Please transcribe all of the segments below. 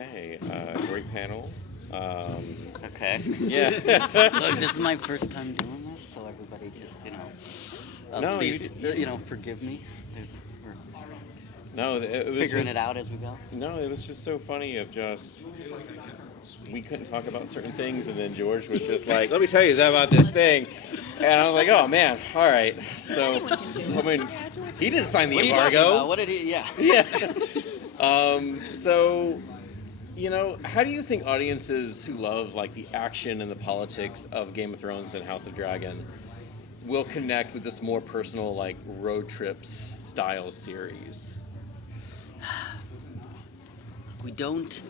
Okay, great panel. Okay. Yeah. Look, this is my first time doing this, so everybody just, No, please, forgive me. We're No, it was figuring just, it out as we go. No, it was just so funny of just, we couldn't talk about certain things, and then George was just like, let me tell you about this thing. And I was like, oh man, all right. So, I mean, he didn't sign the What are you embargo. talking about? What did he, yeah. Yeah. So, how do you think audiences who love like the action and the politics of Game of Thrones and House of Dragon will connect with this more personal, like, road trip style series? We don't.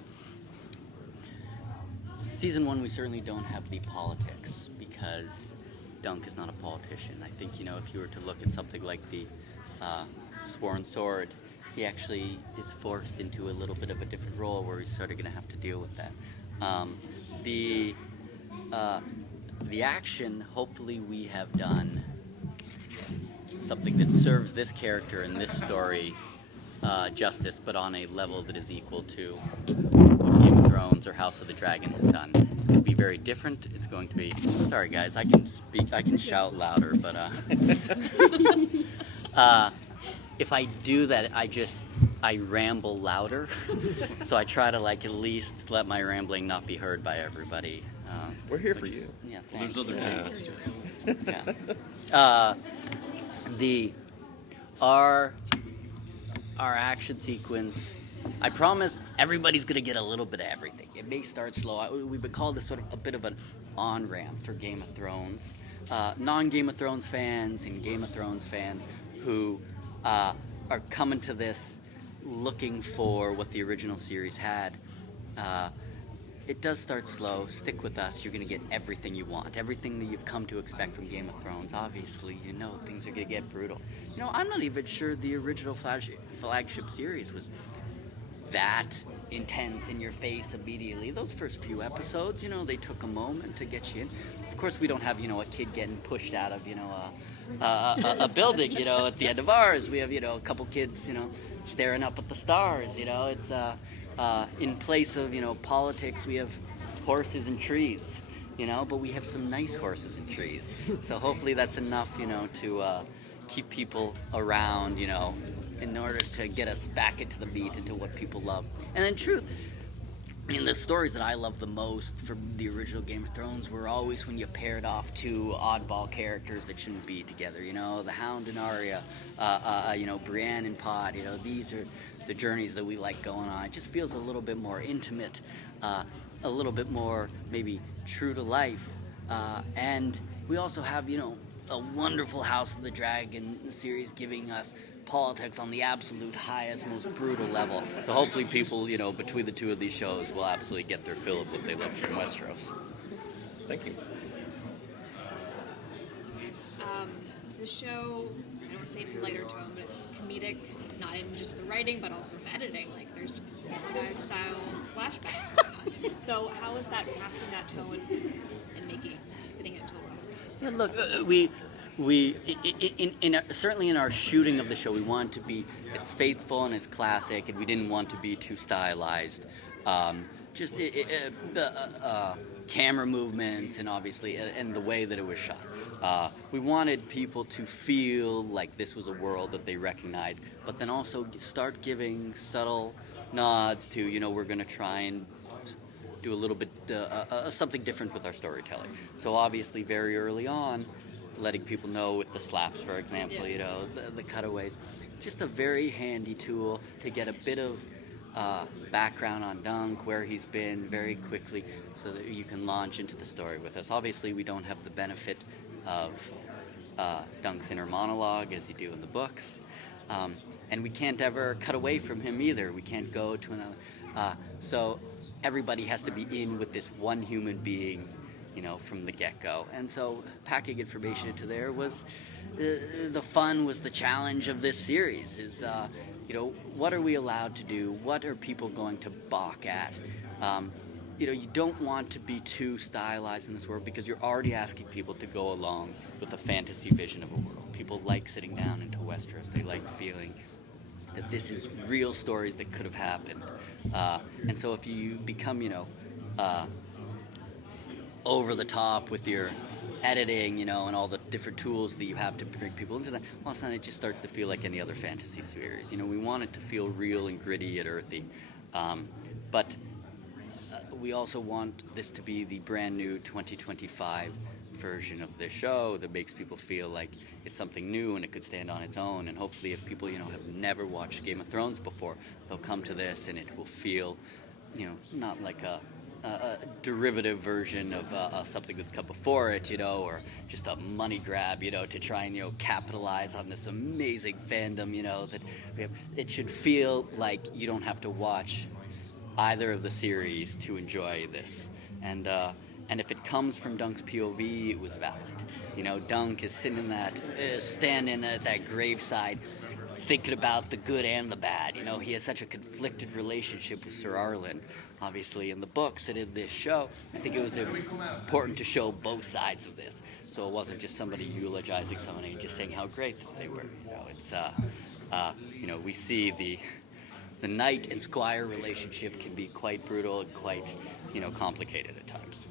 Season 1, we certainly don't have the politics because Dunk is not a politician. I think, if you were to look at something like the Sworn Sword, he actually is forced into a little bit of a different role where he's sort of going to have to deal with that. The action, hopefully we have done something that serves this character and this story justice, but on a level that is equal to what Game of Thrones or House of the Dragon has done. It's going to be very different. It's going to be... Sorry, guys, I can shout louder, but... if I do that, I ramble louder. So I try to, at least let my rambling not be heard by everybody. We're here for you. Yeah, thanks. There's other games too. Yeah. Our action sequence, I promise everybody's going to get a little bit of everything. It may start slow. We've been called this sort of a bit of an on-ramp for Game of Thrones. Non-Game of Thrones fans and Game of Thrones fans who are coming to this looking for what the original series had. It does start slow. Stick with us. You're going to get everything you want. Everything that you've come to expect from Game of Thrones. Obviously, things are going to get brutal. I'm not even sure the original flagship series was that intense in your face immediately. Those first few episodes, they took a moment to get you in. Of course, we don't have, a kid getting pushed out of, a building, at the end of ours. We have, a couple kids, staring up at the stars, It's, in place of, politics, we have horses and trees, but we have some nice horses and trees. So hopefully that's enough, to keep people around, in order to get us back into the beat, into what people love. And in truth, the stories that I love the most from the original Game of Thrones were always when you paired off two oddball characters that shouldn't be together. The Hound and Arya, Brienne and Pod. These are the journeys that we like going on. It just feels a little bit more intimate, a little bit more maybe true to life. And we also have, a wonderful House of the Dragon series giving us politics on the absolute highest, most brutal level. So hopefully people, between the two of these shows will absolutely get their fill of what they love from Westeros. Thank you. The show, I don't want to say it's a lighter tone, but it's comedic, not in just the writing, but also the editing. There's style flashbacks going on. So how is that crafting that tone and fitting it into the world? Yeah, look, we certainly in our shooting of the show, we wanted to be as faithful and as classic, and we didn't want to be too stylized. Camera movements and obviously and the way that it was shot. We wanted people to feel like this was a world that they recognized, but then also start giving subtle nods to, we're going to try and do a little bit something different with our storytelling. So obviously very early on, letting people know with the slaps, for example, the cutaways, just a very handy tool to get a bit of background on Dunk, where he's been very quickly, so that you can launch into the story with us. Obviously, we don't have the benefit of Dunk's inner monologue as you do in the books, and we can't ever cut away from him either. We can't go to another. So everybody has to be in with this one human being, from the get-go. And so packing information into there was the fun, was the challenge of this series. Is what are we allowed to do? What are people going to balk at? You don't want to be too stylized in this world because you're already asking people to go along with a fantasy vision of a world. People like sitting down into Westeros. They like feeling that this is real stories that could have happened. And so if you become, over the top with your editing, and all the different tools that you have to bring people into that, all of a sudden it just starts to feel like any other fantasy series. We want it to feel real and gritty and earthy. But we also want this to be the brand new 2025 version of this show that makes people feel like it's something new and it could stand on its own. And hopefully if people, have never watched Game of Thrones before, they'll come to this and it will feel, not like a derivative version of something that's come before it, or just a money grab, to try and, capitalize on this amazing fandom, that we have. It should feel like you don't have to watch either of the series to enjoy this. And if it comes from Dunk's POV, it was valid. Dunk is sitting in that, standing at that graveside, thinking about the good and the bad. He has such a conflicted relationship with Sir Arlen, obviously in the books and in this show. I think it was important to show both sides of this, so it wasn't just somebody eulogizing somebody and just saying how great they were. It's we see the knight and squire relationship can be quite brutal and quite complicated at times.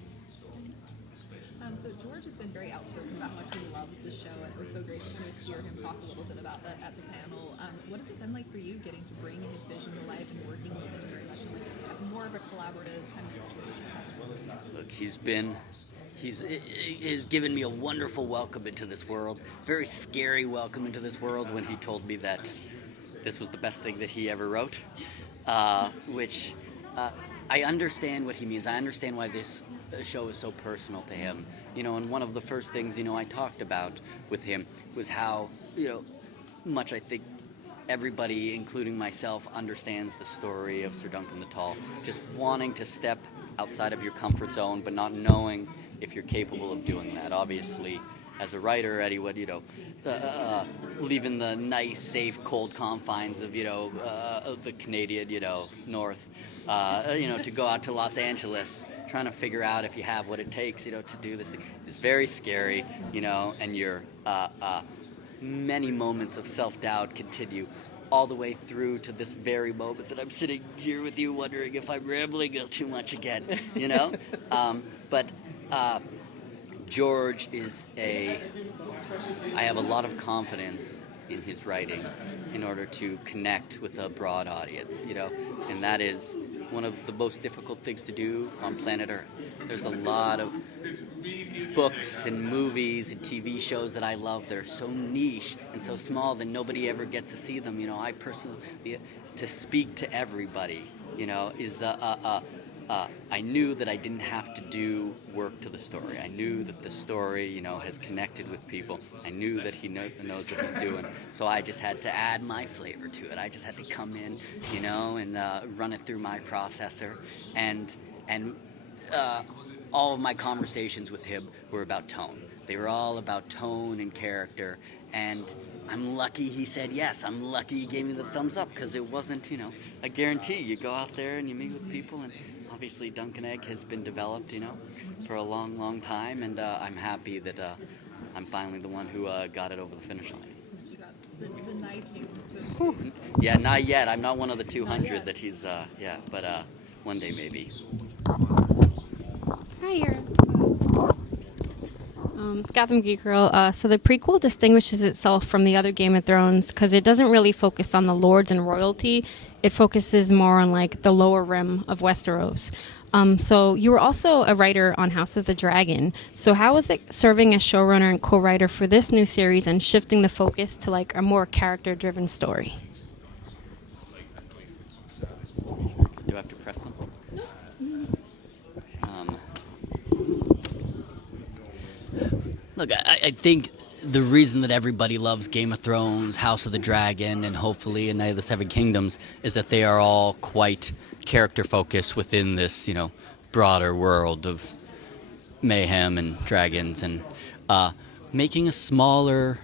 So George has been very outspoken about how much he loves the show, and it was so great to kind of hear him talk a little bit about that at the panel. What has it been like for you getting to bring his vision to life and working with him very much in like more of a collaborative kind of situation? Look, he's given me a wonderful welcome into this world, very scary welcome into this world when he told me that this was the best thing that he ever wrote, which I understand what he means. I understand why this show is so personal to him. And one of the first things, I talked about with him was how, much I think everybody, including myself, understands the story of Sir Duncan the Tall. Just wanting to step outside of your comfort zone, but not knowing if you're capable of doing that. Obviously, as a writer, Eddie would, leaving the nice, safe, cold confines of, the Canadian, north, to go out to Los Angeles, trying to figure out if you have what it takes, to do this thing. It's very scary, and your many moments of self-doubt continue all the way through to this very moment that I'm sitting here with you wondering if I'm rambling too much again, But George I have a lot of confidence in his writing in order to connect with a broad audience, and that is one of the most difficult things to do on planet Earth. There's a lot of books and movies and TV shows that I love that are so niche and so small that nobody ever gets to see them. I personally, to speak to everybody, is I knew that I didn't have to do work to the story. I knew that the story, has connected with people. I knew that he knows what he's doing. So I just had to add my flavor to it. I just had to come in, and run it through my processor. And all of my conversations with him were about tone. They were all about tone and character. And I'm lucky he said yes. I'm lucky he gave me the thumbs up, because it wasn't, a guarantee. You go out there and you meet with people, and obviously Duncan Egg has been developed, for a long, long time, and I'm happy that I'm finally the one who got it over the finish line. You got the knighting, so to speak. Yeah, not yet. I'm not one of the 200 that he's, but one day maybe. Hi, Ira. Gotham Geek Girl. So the prequel distinguishes itself from the other Game of Thrones because it doesn't really focus on the lords and royalty. It focuses more on like the lower rim of Westeros. So you were also a writer on House of the Dragon. So how is it serving as showrunner and co-writer for this new series and shifting the focus to like a more character-driven story? Do I have to press something? Look, I think the reason that everybody loves Game of Thrones, House of the Dragon, and hopefully Night of the Seven Kingdoms is that they are all quite character-focused within this, broader world of mayhem and dragons. And making a smaller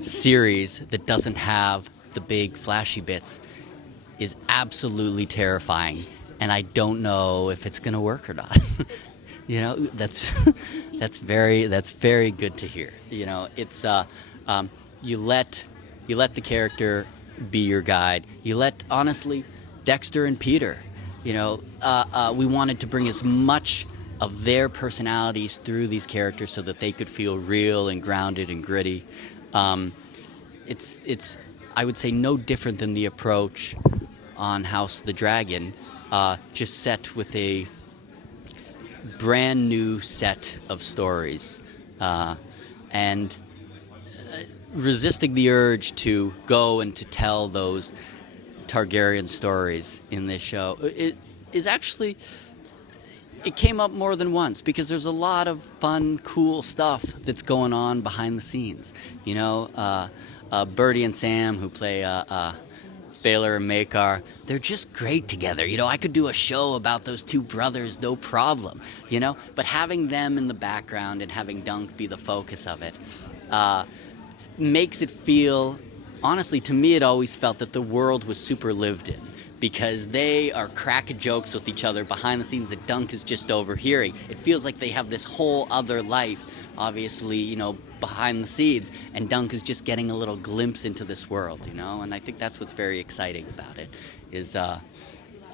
series that doesn't have the big flashy bits is absolutely terrifying. And I don't know if it's going to work or not. That's very good to hear. It's you let the character be your guide. You let, honestly, Dexter and Peter, we wanted to bring as much of their personalities through these characters so that they could feel real and grounded and gritty. It's I would say no different than the approach on House of the Dragon, just set with a brand new set of stories, and resisting the urge to go and to tell those Targaryen stories in this show. It came up more than once because there's a lot of fun, cool stuff that's going on behind the scenes. Bertie and Sam, who play Baylor and Makar, they're just great together. I could do a show about those two brothers, no problem. But having them in the background and having Dunk be the focus of it makes it feel, honestly, to me, it always felt that the world was super lived in, because they are cracking jokes with each other behind the scenes that Dunk is just overhearing. It feels like they have this whole other life, obviously, behind the scenes, and Dunk is just getting a little glimpse into this world, and I think that's what's very exciting about it, is,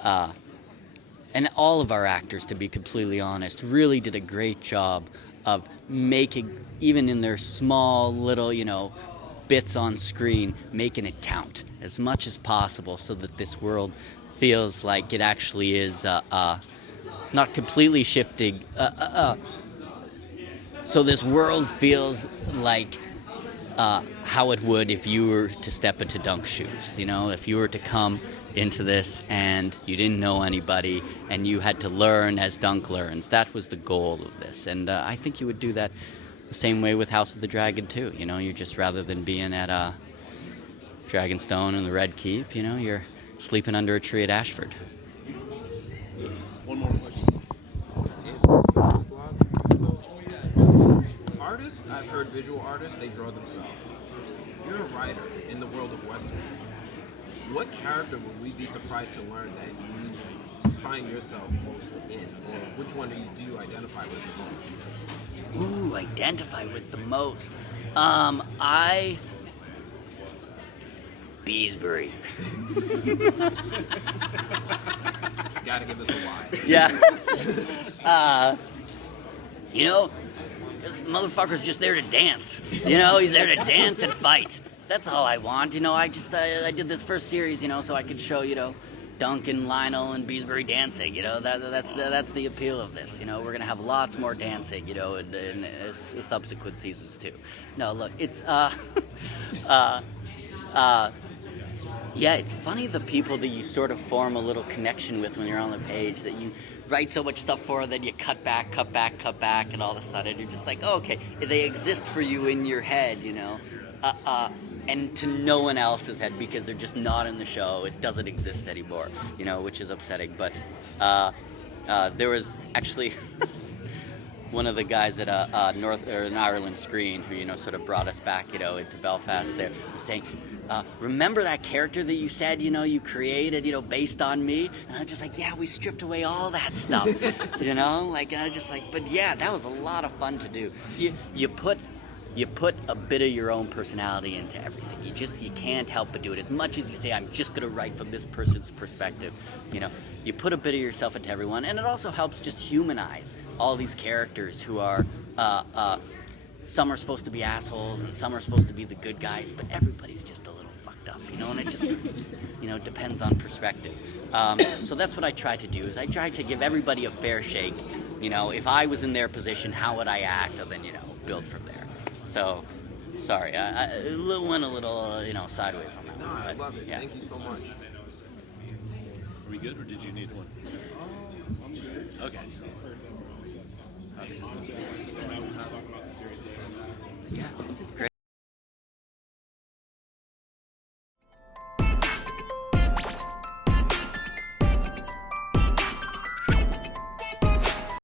and all of our actors, to be completely honest, really did a great job of making, even in their small little, bits on screen, making it count as much as possible so that this world feels like it actually is not completely shifting. So this world feels like how it would if you were to step into Dunk's shoes. If you were to come into this and you didn't know anybody and you had to learn as Dunk learns. That was the goal of this. And I think you would do that the same way with House of the Dragon, too. You're just, rather than being at Dragonstone and the Red Keep, you're sleeping under a tree at Ashford. One more question. So, artists, I've heard visual artists, they draw themselves. You're a writer in the world of Westeros. What character would we be surprised to learn that you find yourself most in? Or which one do you identify with the most? Ooh, identify with the most. Beesbury. Gotta give us a why. Yeah. This motherfucker's just there to dance. He's there to dance and fight. That's all I want. I did this first series, so I could show, Duncan, Lionel, and Beesbury dancing. That's the appeal of this. We're gonna have lots more dancing, in subsequent seasons too. No, look, it's yeah, it's funny the people that you sort of form a little connection with when you're on the page, that you write so much stuff for, then you cut back, and all of a sudden you're just like, oh, okay, they exist for you in your head, and to no one else's head, because they're just not in the show. It doesn't exist anymore, which is upsetting. But there was actually one of the guys at an Ireland screen who, sort of brought us back, into Belfast there, was saying, remember that character that you said, you created, based on me? And I was just like, yeah, we stripped away all that stuff, and I was just like, but yeah, that was a lot of fun to do. You put a bit of your own personality into everything. You can't help but do it. As much as you say, I'm just going to write from this person's perspective, you put a bit of yourself into everyone, and it also helps just humanize all these characters who are, some are supposed to be assholes and some are supposed to be the good guys, but everybody's just a little fucked up, and it just, depends on perspective. So that's what I try to do, is I try to give everybody a fair shake. If I was in their position, how would I act? And then, build from there. So, sorry, I went a little, sideways on that one. No, I but, love it. yeah. Thank you so much. Are we good, or did you need one? I'm good. Okay. Yeah. Great.